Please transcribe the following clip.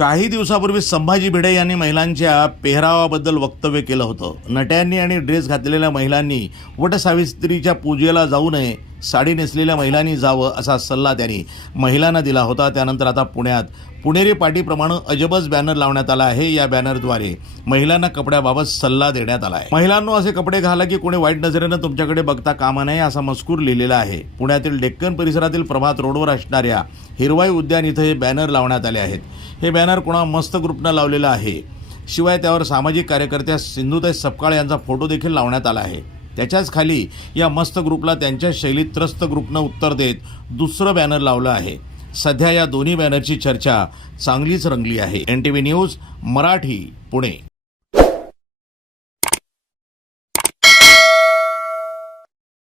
काही दिवसापूर्वी संभाजी भिडे यांनी महिलांच्या पेहरावाबद्दल वक्तव्य केलं होतं. नट्यांनी आणि ड्रेस घातलेल्या महिलांनी वटसावित्रीच्या पूजेला जाऊ नये साडी नेसलेल्या महिलांनी जावं असा सल्ला त्यांनी महिलांना दिला होता. त्यानंतर आता पुण्यात पुणेरी पाटीप्रमाणे अजबच बॅनर लावण्यात आला आहे. या बॅनरद्वारे महिलांना कपड्याबाबत सल्ला देण्यात आला आहे महिलांनो असे कपडे घाला की कोणी वाईट नजरेनं तुमच्याकडे बघता कामा नये असा मजकूर लिहिलेला आहे. पुण्यातील डेक्कन परिसरातील प्रभात रोडवर असणाऱ्या हिरवाई उद्यान इथं हे बॅनर लावण्यात आले आहेत. हे बॅनर कोणा मस्त ग्रुपनं लावलेलं आहे. शिवाय त्यावर सामाजिक कार्यकर्त्या सिंधुताई सपकाळ यांचा फोटो देखील लावण्यात आला आहे. त्याच्याच खाली या मस्त ग्रुपला त्यांच्या शैलीत त्रस्त ग्रुपनं उत्तर देत दुसरं बॅनर लावलं आहे. सध्या या दोन्ही बॅनरची चर्चा चांगलीच रंगली आहे. N T V news Marathi Pune.